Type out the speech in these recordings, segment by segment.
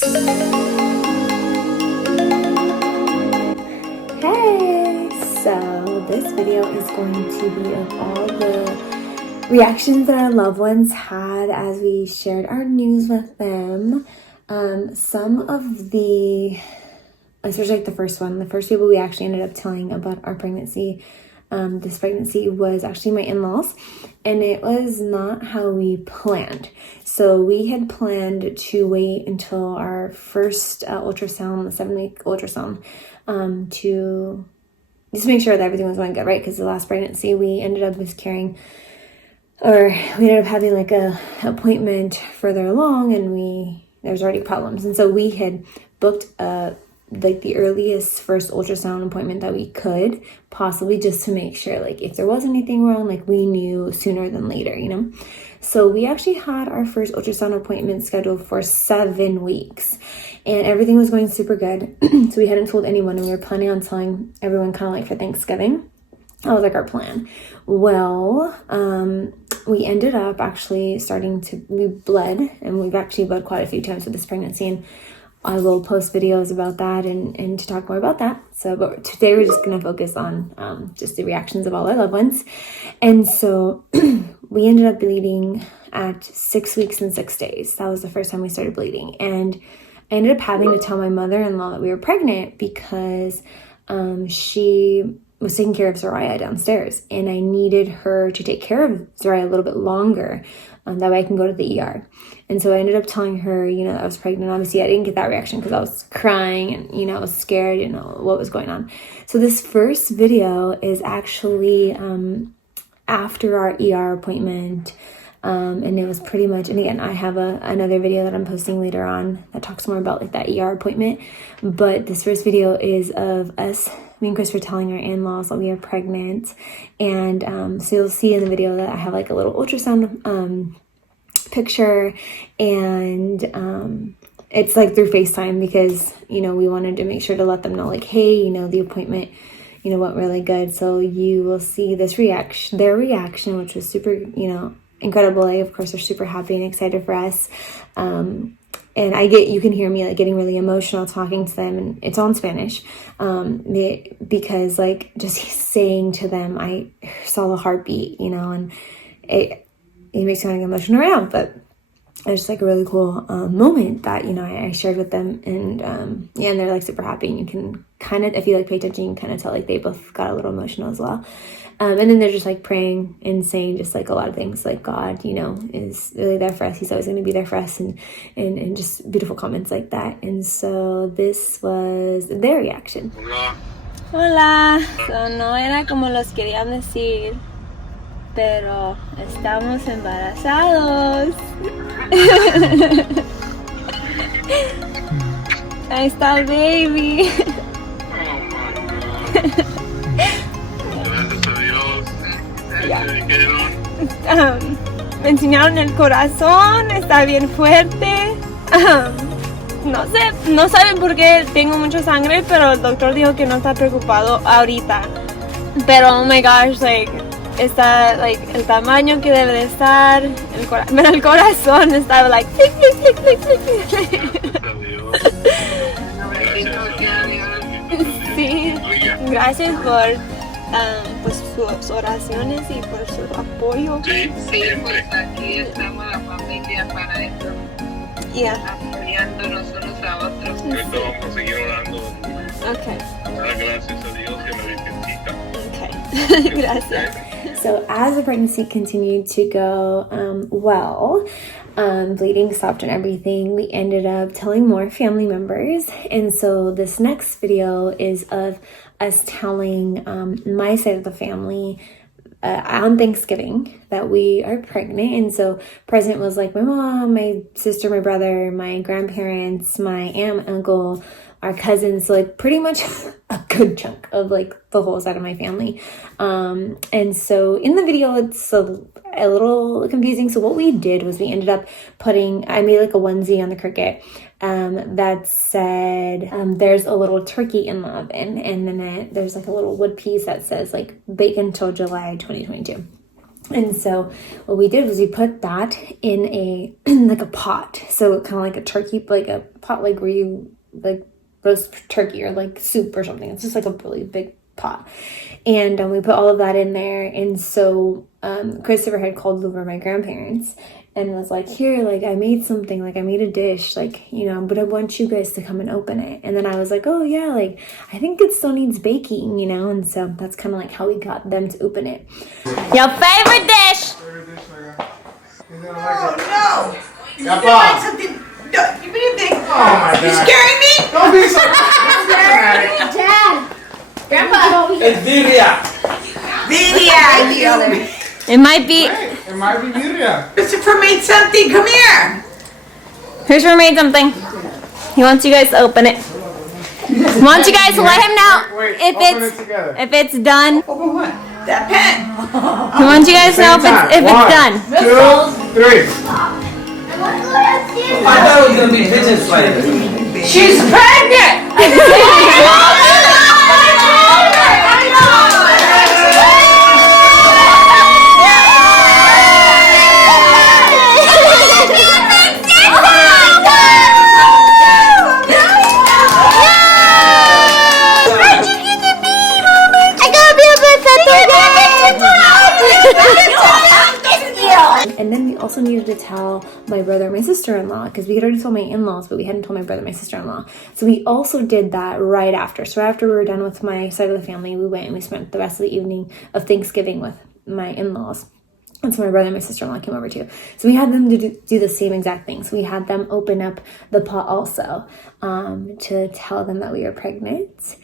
Hey, so this video is going to be of all the reactions that our loved ones had as we shared our news with them. Some of the, especially like the first people we actually ended up telling about our pregnancy, this pregnancy was actually my in-laws, and it was not how we planned. So we had planned to wait until our first ultrasound, the 7-week ultrasound, to just make sure that everything was going good, right? Because the last pregnancy we ended up miscarrying, or we ended up having like a appointment further along, and there's already problems. And so we had booked like the earliest first ultrasound appointment that we could possibly, just to make sure, like, if there was anything wrong, like, we knew sooner than later, you know? So we actually had our first ultrasound appointment scheduled for 7 weeks, and everything was going super good. So we hadn't told anyone, and we were planning on telling everyone kind of like for Thanksgiving. That was like our plan. Well, we ended up actually we bled, and we've actually bled quite a few times with this pregnancy, and I will post videos about that and to talk more about that. So, but today we're just going to focus on just the reactions of all our loved ones. And so we ended up bleeding at 6 weeks and 6 days. That was the first time we started bleeding. And I ended up having to tell my mother-in-law that we were pregnant because she was taking care of Soraya downstairs, and I needed her to take care of Soraya a little bit longer. That way I can go to the ER. And so I ended up telling her, that I was pregnant. Obviously, I didn't get that reaction because I was crying and, I was scared, what was going on. So this first video is actually after our ER appointment. And it was pretty much, and again, I have another video that I'm posting later on that talks more about like that ER appointment. But this first video is of us, me and Chris, were telling our in-laws that we are pregnant. And so you'll see in the video that I have like a little ultrasound picture, and it's like through FaceTime because, we wanted to make sure to let them know like, hey, the appointment, went really good. So you will see their reaction, which was super, incredible. Of course, they're super happy and excited for us. And you can hear me like getting really emotional talking to them, and it's all in Spanish. Because like just saying to them, I saw the heartbeat, and it makes me like emotional right now, but it's just like a really cool moment that, I shared with them, and and they're like super happy, and you can kind of, if you like pay attention, you can kind of tell like they both got a little emotional as well. And then they're just like praying and saying just like a lot of things like God, is really there for us. He's always going to be there for us, and just beautiful comments like that. And so this was their reaction. Hola. Hola. So no era como los querían decir, pero estamos embarazados. Ahí está el baby. Ya. Me enseñaron el corazón, está bien fuerte. No saben por qué tengo mucha sangre, pero el doctor dijo que no está preocupado ahorita. Pero oh my gosh, está el tamaño que debe de estar, pero el corazón estaba like clic, clic, clic, clic, clic. Sí, gracias por pues sus oraciones y por su apoyo. Sí, pues aquí estamos la familia para esto, apoyándonos unos a otros. Esto vamos a seguir orando. Okay. Dar gracias a Dios y a la Virgencita. Okay. Gracias. So as the pregnancy continued to go well, bleeding stopped and everything, we ended up telling more family members. And so this next video is of us telling my side of the family on Thanksgiving that we are pregnant. And so present was like my mom, my sister, my brother, my grandparents, my aunt, uncle, our cousins, so like pretty much a good chunk of like the whole side of my family. And so in the video, it's a little confusing. So what we did was we ended up I made like a onesie on the Cricut that said, there's a little turkey in the oven. And then there's like a little wood piece that says like bake until July 2022. And so what we did was we put that in a like a pot, so kind of like a turkey, like a pot, like where you like roast turkey or like soup or something. It's just like a really big pot, and we put all of that in there. And so Christopher had called over my grandparents and was like, here, like I made something, like I made a dish, like, you know, but I want you guys to come and open it. And then I was like, oh yeah, like I think it still needs baking, you know. And so that's kind of like how we got them to open it. Your favorite dish. Oh no! You need to find something. No, you being big. Oh my God! You scaring me? Don't be so dramatic. Dad, Grandpa, It's Viria. Vidia, you. It might be. It might be Viria. Christopher made something. Come here. Christopher made something. He wants you guys to open it. He wants you guys to let him know Wait, if open it together. it's done. Open what? That pen. He wants you guys to know if it's done. 1, 2, 3. I thought it was gonna be fidget spider. She's pregnant. And then we also needed to tell my brother and my sister-in-law, because we had already told my in-laws, but we hadn't told my brother and my sister-in-law. So we also did that right after. So after we were done with my side of the family, we went and we spent the rest of the evening of Thanksgiving with my in-laws. And so my brother and my sister-in-law came over too. So we had them do the same exact thing. So we had them open up the pot also to tell them that we were pregnant.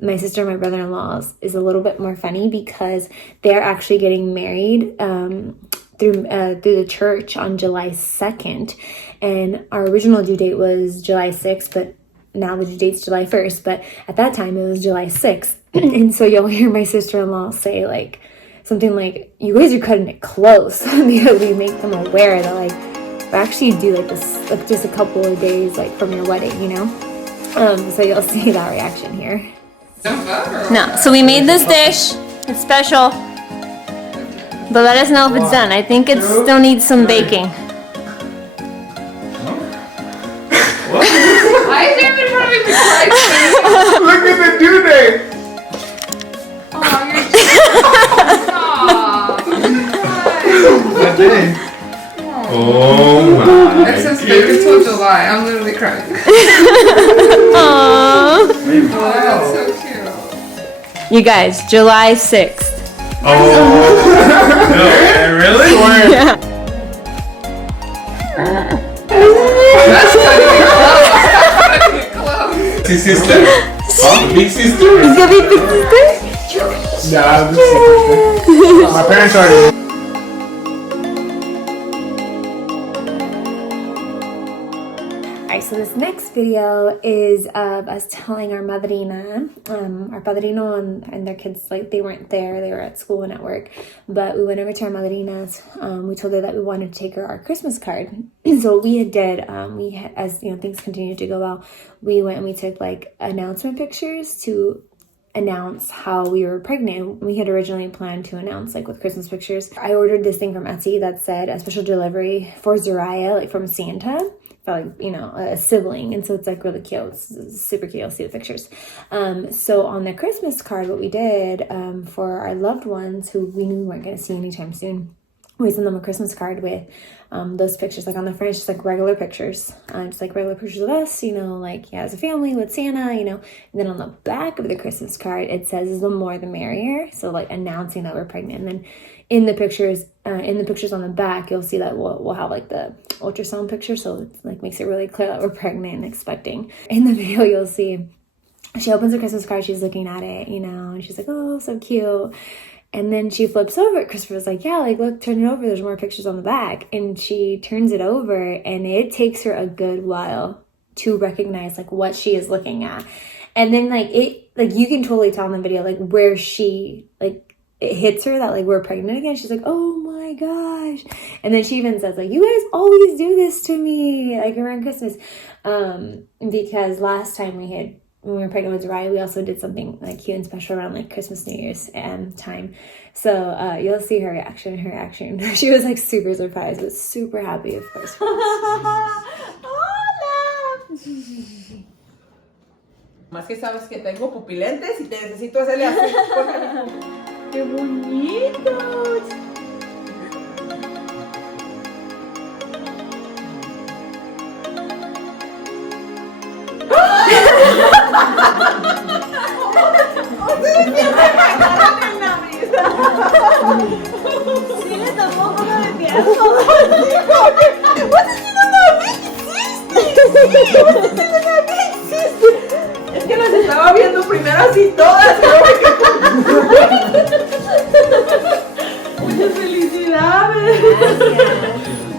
My sister and my brother-in-law is a little bit more funny because they're actually getting married through the church on July 2nd. And our original due date was July 6th, but now the due date's July 1st. But at that time, it was July 6th. And so you'll hear my sister-in-law say, like, something like, you guys are cutting it close, because we make them aware that, like, we actually do, like, this, like, just a couple of days, like, from your wedding, you know? So you'll see that reaction here. No, so we made this dish. It's special. But let us know if it's done. I think it still needs some baking. Why is everybody trying to make me cry? Look at the due date. Oh, you're That day. Oh my. It says bake until July. I'm literally crying. Aww. Oh, that's so cute. You guys, July 6th. Oh. No, really? Yeah. That's cutting it close. Cutting it close. His sister? Oh, the big sister? It's gonna be big sister? Nah, this sister. My parents already. Alright, so this next video is of us telling our madrina, our padrino and their kids, like, they weren't there, they were at school and at work, but we went over to our madrinas. We told her that we wanted to take her our Christmas card. So what we did, as you know, things continued to go well, we went and we took, like, announcement pictures to announce how we were pregnant. We had originally planned to announce, like, with Christmas pictures. I ordered this thing from Etsy that said a special delivery for Zariah, like, from Santa, like, you know, a sibling. And so it's, like, really cute. It's super cute. You'll see the pictures. So on the Christmas card, what we did for our loved ones who we knew we weren't going to see anytime soon, we sent them a Christmas card with those pictures. Like, on the front, it's just, like, regular pictures. Just, like, regular pictures of us, you know, like, yeah, as a family with Santa, you know. And then on the back of the Christmas card, it says, the more the merrier. So, like, announcing that we're pregnant. And then in the pictures on the back, you'll see that we'll have, like, the ultrasound picture, so it, like, makes it really clear that we're pregnant and expecting. In the video, you'll see she opens the Christmas card, she's looking at it, you know, and she's like, oh, so cute. And then she flips over. Christopher was like, yeah, like, look, turn it over, there's more pictures on the back. And she turns it over, and it takes her a good while to recognize, like, what she is looking at. And then, like, it, like, you can totally tell in the video, like, where she, like, it hits her that, like, we're pregnant again. She's like, oh my gosh. And then she even says, like, you guys always do this to me, like, around Christmas. Because last time we had when we were pregnant with Zariah, we also did something like cute and special around like Christmas, New Year's time. So you'll see her reaction. She was like super surprised, but super happy, of course. Más que sabes que tengo pupilentes y te necesito hacerle así. ¡Qué bonitos! Sí le tomó un poco de tiempo. Es que las estaba viendo primero así todas. Muchas felicidades.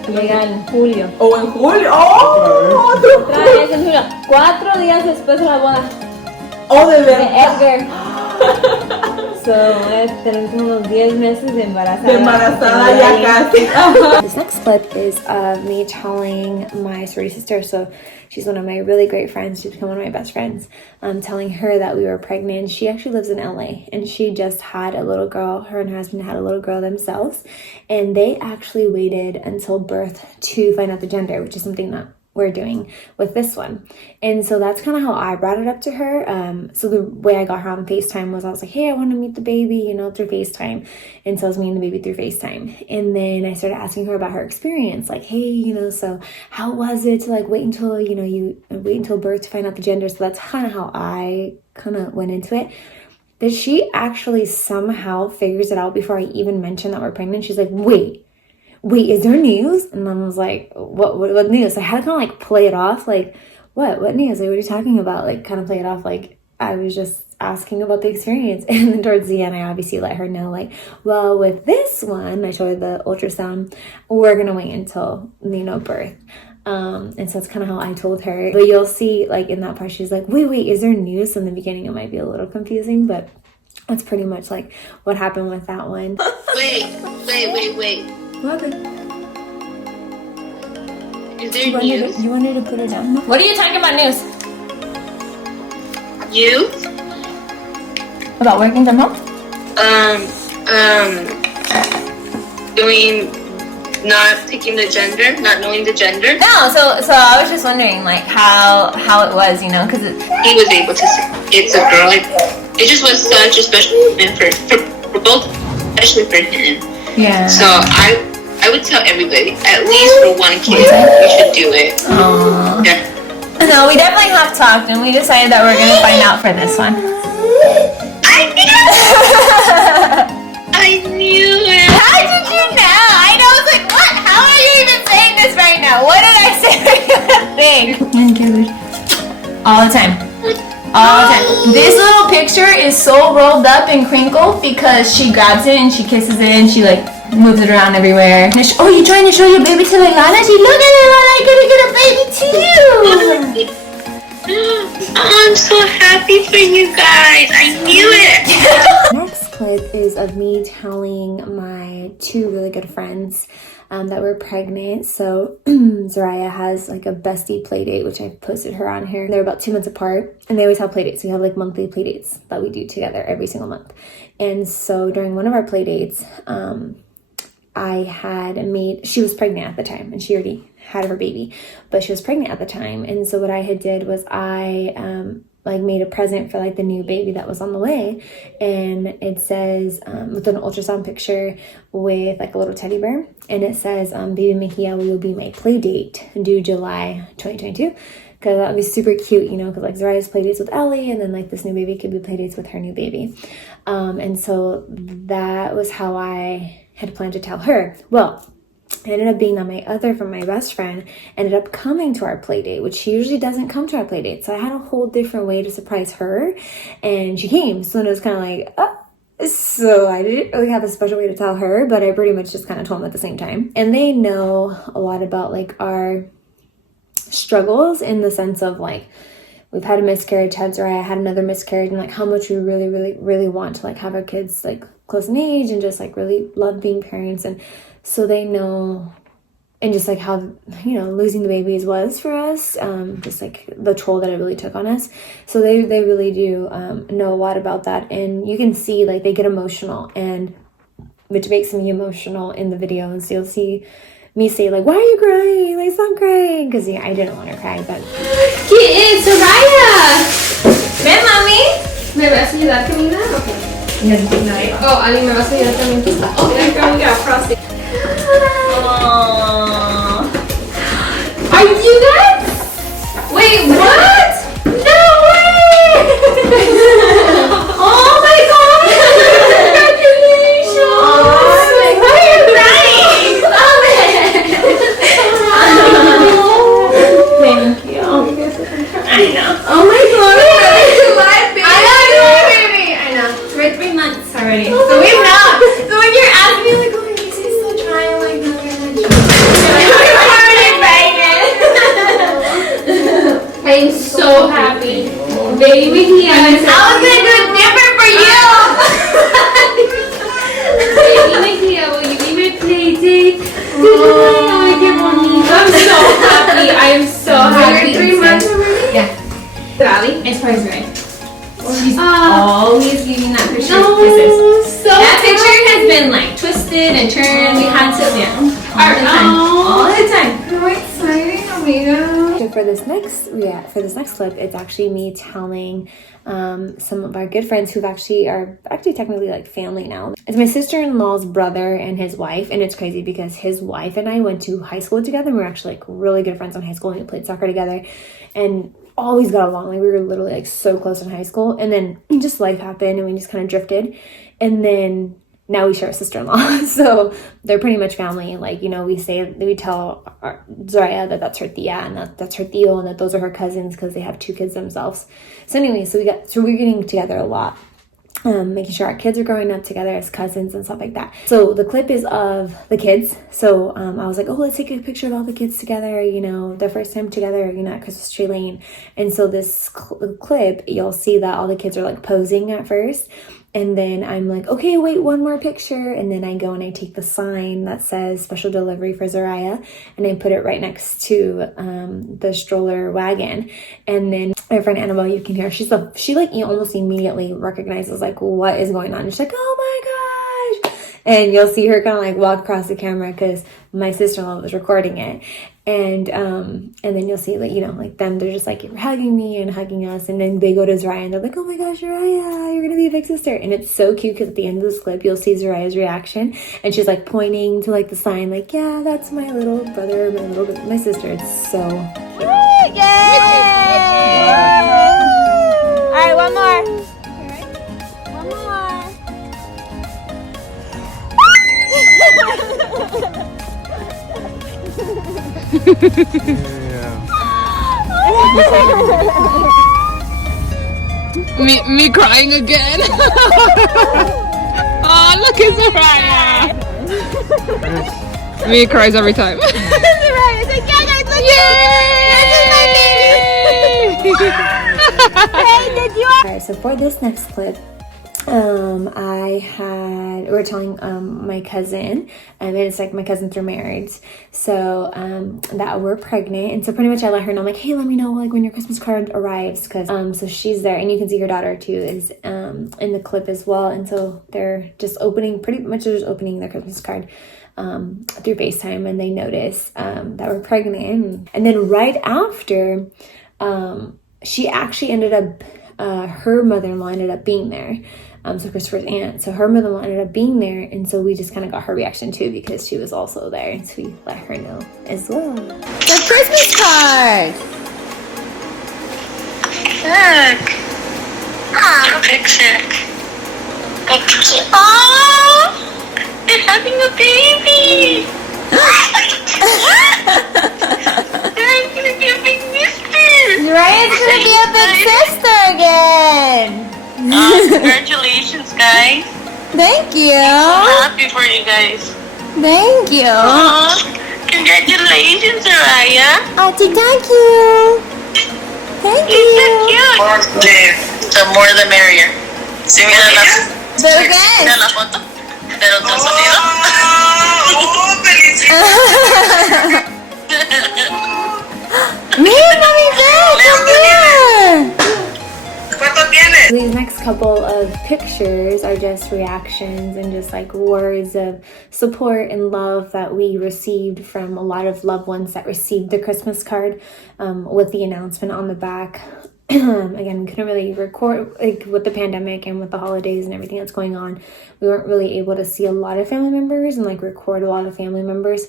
Llega en julio. O en julio. ¡Oh! Otro Traes en julio. 4 días después de la boda ¡Oh, de de verdad! Edgar. So, tenemos unos 10 meses de embarazada. De embarazada ya casi. This next clip is of me telling my sorority sister, so she's one of my really great friends, she's become one of my best friends, telling her that we were pregnant. She actually lives in LA, and she just had a little girl. Her and her husband had a little girl themselves, and they actually waited until birth to find out the gender, which is something that we're doing with this one. And so that's kind of how I brought it up to her. So the way I got her on FaceTime was I was like, hey, I want to meet the baby, through FaceTime. And so I was meeting the baby through FaceTime. And then I started asking her about her experience, like, hey, so how was it to like wait until, you wait until birth to find out the gender. So that's kind of how I kind of went into it. But she actually somehow figures it out before I even mention that we're pregnant. She's like, wait, is there news? And I was like, what news? So I had to kind of like play it off, like, what news? Like, what are you talking about? Like, kind of play it off like I was just asking about the experience. And then towards the end, I obviously let her know, like, well, with this one, I showed her the ultrasound, we're gonna wait until, birth. And so that's kind of how I told her. But you'll see, like, in that part, she's like, wait, is there news? So in the beginning, it might be a little confusing, but that's pretty much like what happened with that one. Wait. What? Is there news? You wanted to put it down? What are you talking about news? You? About working from home? Not picking the gender, not knowing the gender. No, so I was just wondering like how it was, because He was able to say it's a girl. It just was such a special moment for both, especially for him. yeah. So I would tell everybody, at least for one kid, we should do it. Aww. Yeah. No, we definitely have talked, and we decided that we're gonna find out for this one. I knew it. How did you know? I know. I was like, what? How are you even saying this right now? What did I say? All the time. This little picture is so rolled up and crinkled because she grabs it and she kisses it and she like moves it around everywhere. Oh, you trying to show your baby to Leilana? She look at it, I'm gonna get a baby too. Oh, I'm so happy for you guys. I knew it. Next clip is of me telling my 2 really good friends that we're pregnant. So Zariah has like a bestie play date, which I've posted her on here. They're about 2 months apart, and they always have play dates. We have like monthly play dates that we do together every single month. And so during one of our play dates, she was pregnant at the time, and she already had her baby, but she was pregnant at the time. And so what I had did was I made a present for like the new baby that was on the way, and it says with an ultrasound picture with like a little teddy bear, and it says baby Mejia will be my play date due July 2022, because that would be super cute, because like Zariah's play dates with Ellie, and then like this new baby could be play dates with her new baby. And so that was how I had planned to tell her. Well, it ended up being that my other friend, my best friend, ended up coming to our play date, which she usually doesn't come to our play date. So I had a whole different way to surprise her, and she came. So it was kind of like, so I didn't really have a special way to tell her, but I pretty much just kind of told them at the same time. And they know a lot about like our struggles in the sense of like, we've had a miscarriage, Zariah had another miscarriage, and like how much we really, really, really want to like have our kids like close in age and just like really love being parents. And so they know and just like how, you know, losing the babies was for us, just like the toll that it really took on us. So they really do know a lot about that, and you can see like they get emotional, and which makes me emotional in the video. And so you'll see me say like, why are you crying? Like, stop crying, because yeah, I didn't want her to cry, but ¿Quién es Soraya? Ven, mami. ¿Me vas a ayudar, Camila? Okay. Oh, Ali, ¿me vas a ayudar también? Oh, we got frosting. Are you guys? Wait, what? No way! Oh my god! Congratulations! Why are you crying? Stop it! Thank you. I know. Oh my god! I know, baby. I know. We're 3 months already. So we know. So when you're asking me like, oh, is he still trying? Like, no, we're not trying. I'm so happy. Baby, I was gonna do it different for you. Baby, will you be my play date? I'm so happy. I am so happy. 3 months already? Yeah. Rally? It's for his right. She's always giving that picture of kisses. So that picture has been like twisted and turned. We had to, all the time. so for this next clip, it's actually me telling some of our good friends who are actually technically like family now. It's my sister-in-law's brother and his wife, and it's crazy because his wife and I went to high school together, and we were actually like really good friends in high school, and we played soccer together and always got along. Like we were literally like so close in high school, and then just life happened and we just kind of drifted, and then now we share a sister-in-law. So they're pretty much family. Like, you know, we tell Zoraya that that's her tia, and that's her tío, and that those are her cousins because they have 2 kids themselves. So anyway, so we're getting together a lot, making sure our kids are growing up together as cousins and stuff like that. So the clip is of the kids. So I was like, oh, let's take a picture of all the kids together, you know, their first time together, you know, at Christmas Tree Lane. And so this clip, you'll see that all the kids are like posing at first. And then I'm like, okay, wait, one more picture. And then I go and I take the sign that says special delivery for Zoraya, and I put it right next to the stroller wagon. And then my friend Annabelle, you can hear, she like almost immediately recognizes like what is going on. She's like, oh my gosh. And you'll see her kind of like walk across the camera because my sister-in-law was recording it. And then you'll see like, you know, like them, they're just like hugging me and hugging us, and then they go to Zoraya and they're like, oh my gosh, Zoraya, you're gonna be a big sister. And it's so cute because at the end of this clip you'll see Zoraya's reaction, and she's like pointing to like the sign, like, yeah, that's my little brother, my sister. It's so cute. Yay! Alright, one more. One more. Me crying again. Oh, look at Soraya. Me cries every time. Soraya's like, yeah, guys, look at this is my baby. Hey, did you? Alright, so for this next clip, we're telling my cousin, and it's like my cousin through marriage, so that we're pregnant. And so pretty much I let her know, like, hey, let me know like when your Christmas card arrives, because so she's there, and you can see her daughter too is in the clip as well. And so they're just opening their Christmas card through FaceTime, and they notice that we're pregnant. And then right after, she actually ended up her mother-in-law ended up being there. So Christopher's aunt. So her mother-in-law ended up being there, and so we just kind of got her reaction too because she was also there, and so we let her know as well. The Christmas card. Look. Oh, picture. Oh, they're having a baby. They're gonna be a big sister. Zoraya's gonna be a big sister again. Congratulations, guys. Thank you. I'm happy for you guys. Thank you. Congratulations, Soraya. Auntie, thank you. Thank It's you. so cute. The more the merrier. ¿Sí mira la Do it again. foto? Pero otro sonido. ¡Oh, feliz Mira, mi bebé, come here. ¿Cuánto tienes? These next couple of pictures are just reactions and just like words of support and love that we received from a lot of loved ones that received the Christmas card with the announcement on the back. Again, couldn't really record, like with the pandemic and with the holidays and everything that's going on, we weren't really able to see a lot of family members and like record a lot of family members.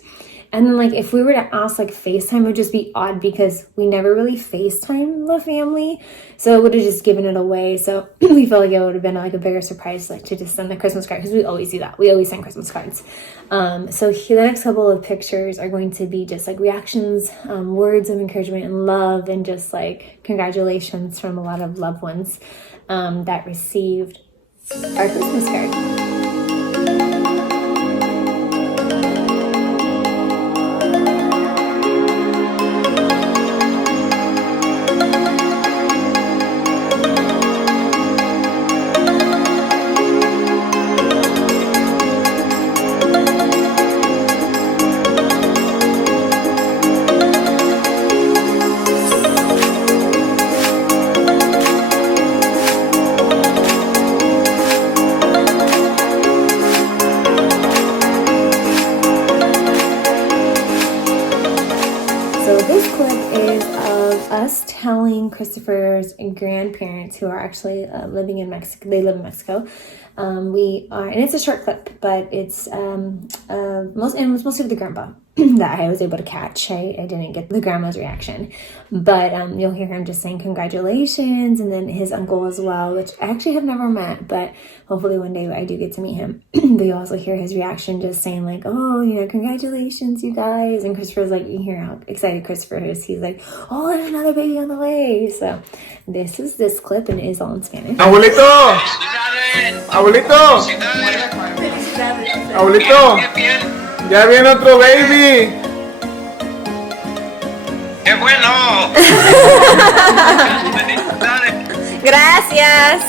And then like if we were to ask like FaceTime, it would just be odd because we never really FaceTime the family, so it would have just given it away. So we felt like it would have been like a bigger surprise, like to just send the Christmas card, because we always do that. We always send Christmas cards. So here, the next couple of pictures are going to be just like reactions, words of encouragement and love, and just like congratulations from a lot of loved ones that received our Christmas card. Telling Christopher's grandparents, who are actually living in Mexico, they live in Mexico. We are, and it's a short clip, but it's mostly with the grandpa that I was able to catch. I didn't get the grandma's reaction, but you'll hear him just saying congratulations, and then his uncle as well, which I actually have never met, but hopefully one day I do get to meet him. But you also hear his reaction just saying like, oh, you know, congratulations, you guys. And Christopher's like, you hear how excited Christopher is. He's like, oh, there's another baby on the way. So this is this clip, and it is all in Spanish. Abuelito! Abuelito! Abuelito! Ya viene otro baby. ¡Qué bueno! Gracias.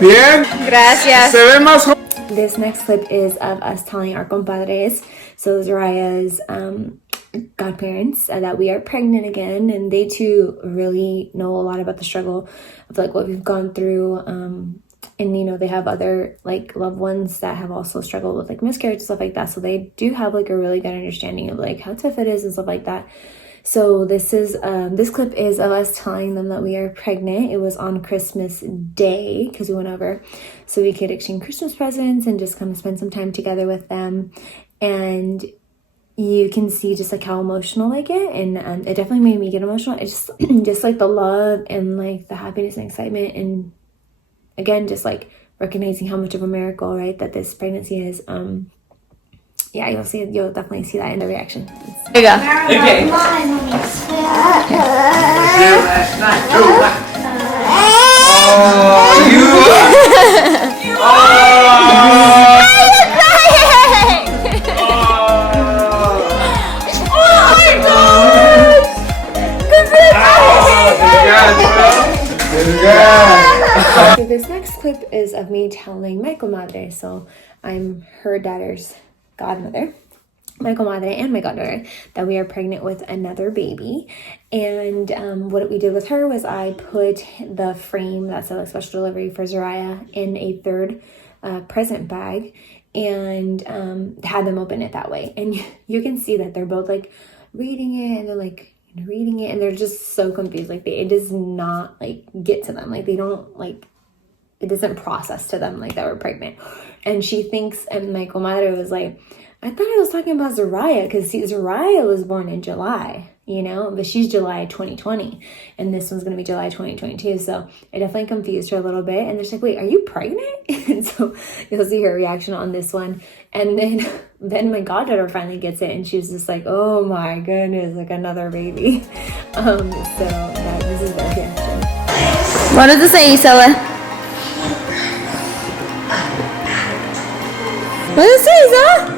Bien. Gracias. Se ve más joven. This next clip is of us telling our compadres, so Zariah's godparents, that we are pregnant again, and they too really know a lot about the struggle of like what we've gone through. And you know, they have other like loved ones that have also struggled with like miscarriage and stuff like that, so they do have like a really good understanding of like how tough it is and stuff like that. So this clip is of us telling them that we are pregnant. It was on Christmas Day because we went over so we could exchange Christmas presents and just kind of spend some time together with them. And you can see just like how emotional I get, and it definitely made me get emotional. It's just like the love and like the happiness and excitement, and again just like recognizing how much of a miracle, right, that this pregnancy is. Yeah, you'll definitely see that in the reaction. There you go. Okay. Oh, you. So this next clip is of me telling my comadre, so I'm her daughter's godmother, my comadre and my goddaughter, that we are pregnant with another baby. And what we did with her was I put the frame that's a special delivery for Zariah in a third present bag, and had them open it that way. And you can see that they're both like reading it, and they're like reading it, and they're just so confused. Like it does not like get to them. Like they don't like, it doesn't process to them like that we're pregnant. And she thinks, and my comadre was like, I thought I was talking about Zariah, because Zariah was born in July, you know, but she's July 2020, and this one's gonna be July 2022. So it definitely confused her a little bit, and they're like, wait, are you pregnant? And so you'll see her reaction on this one. And then my goddaughter finally gets it, and she's just like, oh my goodness, like another baby. So this is their reaction. What does it say, Isabel? What does it say, Isabel?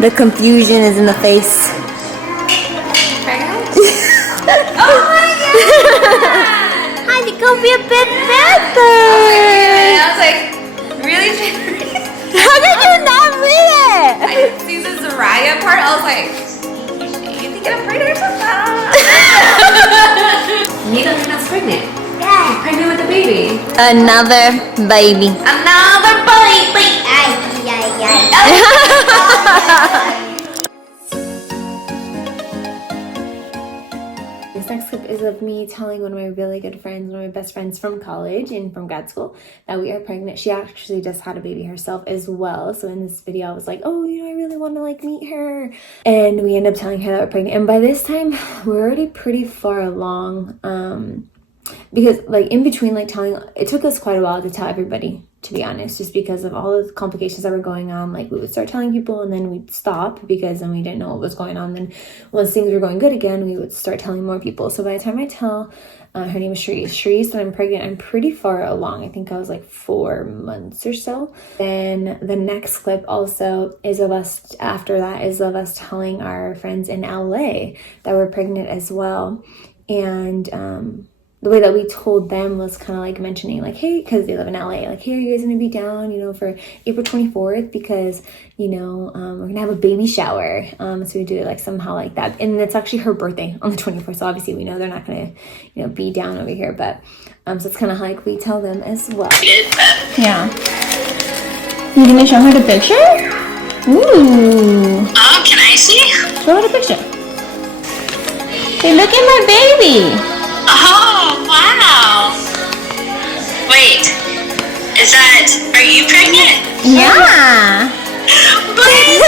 The confusion is in the face. Oh my god! Hi, you gonna be a bit better. I was like, really? really generous. How did you not read it? I didn't see the Zariah part. I was like, you think I'm pregnant or something? Nina, you're not pregnant. Yeah. You're pregnant with a baby. Another baby. Another baby. This next clip is of me telling one of my really good friends, one of my best friends from college and from grad school, that we are pregnant. She actually just had a baby herself as well. So in this video, I was like, oh, I really want to meet her. And we end up telling her that we're pregnant. And by this time, we're already pretty far along. Because in between telling, it took us quite a while to tell everybody, to be honest, just because of all the complications that were going on. We would start telling people and then we'd stop because then we didn't know what was going on. Then once things were going good again, we would start telling more people. So by the time I tell, her name is Sharice, that I'm pregnant, I'm pretty far along. I think I was 4 months or so. Then the next clip also is of us, after that, is of us telling our friends in LA that we're pregnant as well. And the way that we told them was kind of mentioning hey, because they live in LA, hey, are you guys gonna be down, for April 24th, because we're gonna have a baby shower. So we do it somehow like that, and it's actually her birthday on the 24th, so obviously we know they're not gonna be down over here, but so it's kind of how we tell them as well. Yeah. You gonna show her the picture? Ooh. Oh, can I see? Show her the picture. Hey, look at my baby. Oh, wow. Wait, are you pregnant? Yeah. Wait,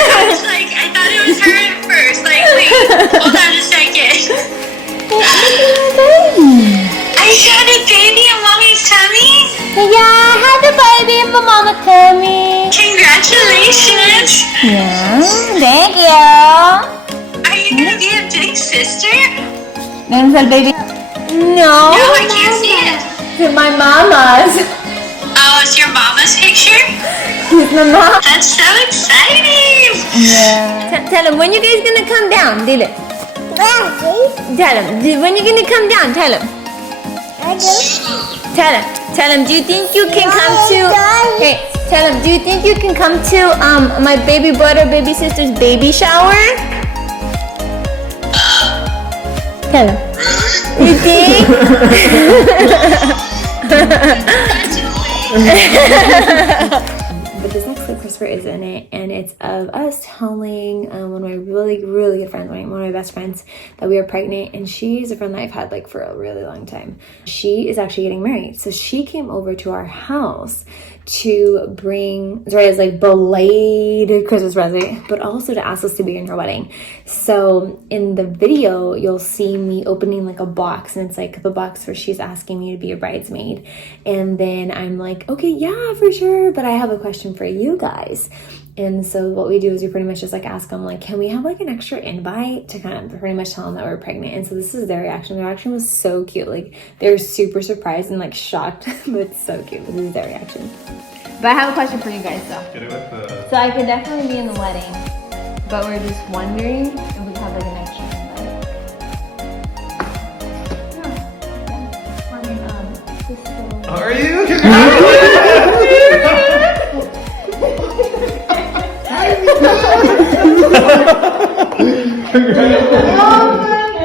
I thought it was her at first. Wait, hold on a second. I had a baby in mommy's tummy? Yeah, I had the baby in my mama tummy. Congratulations. Yeah, thank you. Are you going to be a big sister? ¿Dónde está el baby? No. No, I can't see it. It's my mama's. Oh, it's your mama's picture? It's my mom. That's so exciting. Yeah. Tell him, when you guys gonna come down? Dile. Tell him, when you gonna come down? Tell him. Tell him, do you think you can come to, hey, tell him, do you think you can come to my baby brother, baby sister's baby shower? Tell him. You think? But this next clip, Christopher is in it, and it's of us telling one of my really, really good friends, one of my best friends, that we are pregnant. And she's a friend that I've had for a really long time. She is actually getting married, so she came over to our house to bring Zariah's belated Christmas present, but also to ask us to be in her wedding. So in the video, you'll see me opening a box, and it's the box where she's asking me to be a bridesmaid. And then I'm okay, yeah, for sure, but I have a question for you guys. And so what we do is we pretty much just ask them can we have an extra invite, to kind of pretty much tell them that we're pregnant. And so this is their reaction. Their reaction was so cute. They're super surprised and shocked, but it's so cute. This is their reaction. But I have a question for you guys though. So I could definitely be in the wedding, but we're just wondering if we have an extra invite. Are you?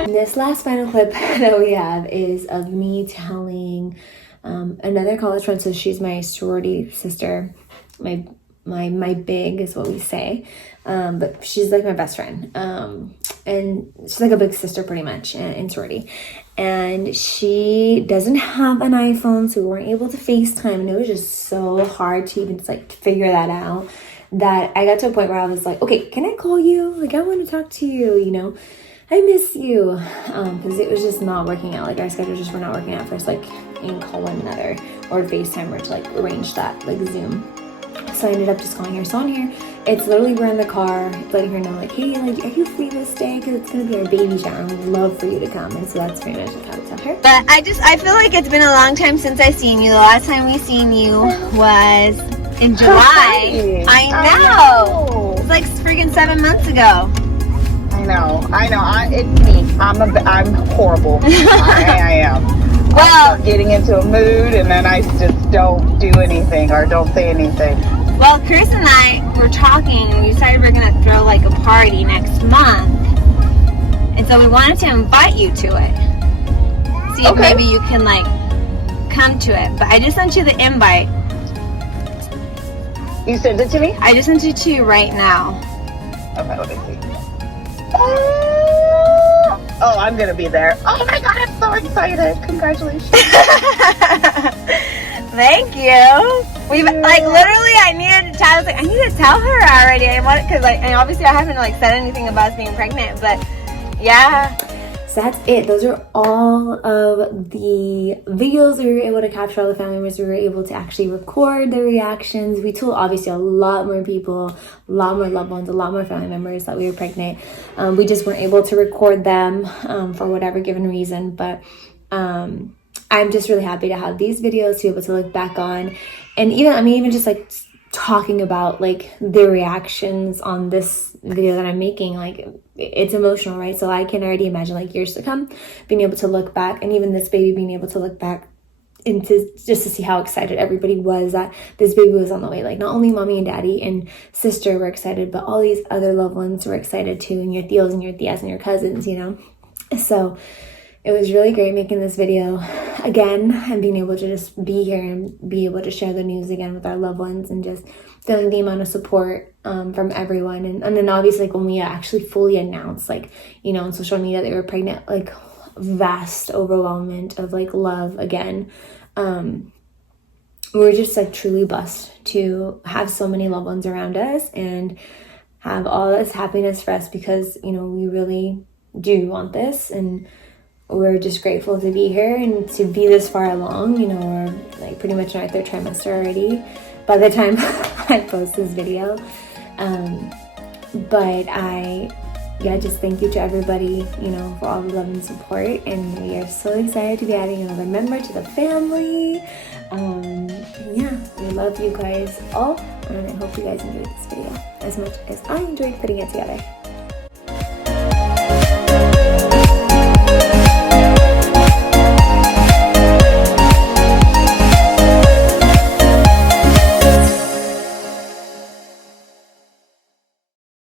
This last final clip that we have is of me telling another college friend. So she's my sorority sister, my big is what we say, but she's my best friend, and she's a big sister pretty much in sorority. And she doesn't have an iPhone, so we weren't able to FaceTime, and it was just so hard to even figure that out, that I got to a point where I was okay, can I call you? I want to talk to you, I miss you, because it was just not working out. Our schedules just were not working out for us, in call one another or FaceTime, or to arrange that Zoom. So I ended up just calling her. So on here, it's literally we're in the car, letting her know hey, are you free this day? Because it's gonna be our baby shower, and we'd love for you to come. And so that's pretty much how to tell her. But I feel it's been a long time since I've seen you. The last time we seen you was in July. I know. It's freaking 7 months ago. I know. It's me. I'm horrible. I am. Well, getting into a mood and then I just don't do anything or don't say anything. well, Chris and I were talking and we decided we're gonna throw like a party next month. And so we wanted to invite you to it. See if maybe you can like come to it. But I just sent you the invite. You sent it to me? I just sent it to you right now. Okay, let me see. Oh, I'm gonna be there. Oh my god, I'm so excited. Congratulations. Thank you. We've like literally I needed to tell I need to tell her already. I want it because like and obviously I haven't like said anything about us being pregnant, but yeah. So that's it. Those are all of the videos we were able to capture, all the family members we were able to actually record the reactions. We told obviously a lot more people, a lot more loved ones, a lot more family members that we were pregnant. We just weren't able to record them for whatever given reason. But I'm just really happy to have these videos to be able to look back on. And even just like talking about like the reactions on this video that I'm making, like it's emotional, right? So I can already imagine like years to come being able to look back, and even this baby being able to look back into just to see how excited everybody was that this baby was on the way. Like not only mommy and daddy and sister were excited, but all these other loved ones were excited too, and your tios and your tias and your cousins, you know. So it was really great making this video again and being able to just be here and be able to share the news again with our loved ones, and just feeling the amount of support from everyone. And then obviously like when we actually fully announced, like, you know, on social media they were pregnant, like vast overwhelmment of like love again. We were just like truly blessed to have so many loved ones around us and have all this happiness for us, because, you know, we really do want this, and we're just grateful to be here and to be this far along. You know, we're like pretty much in our 3rd trimester already by the time I post this video. But just thank you to everybody, you know, for all the love and support. And we are so excited to be adding another member to the family. We love you guys all, and I hope you guys enjoyed this video as much as I enjoyed putting it together.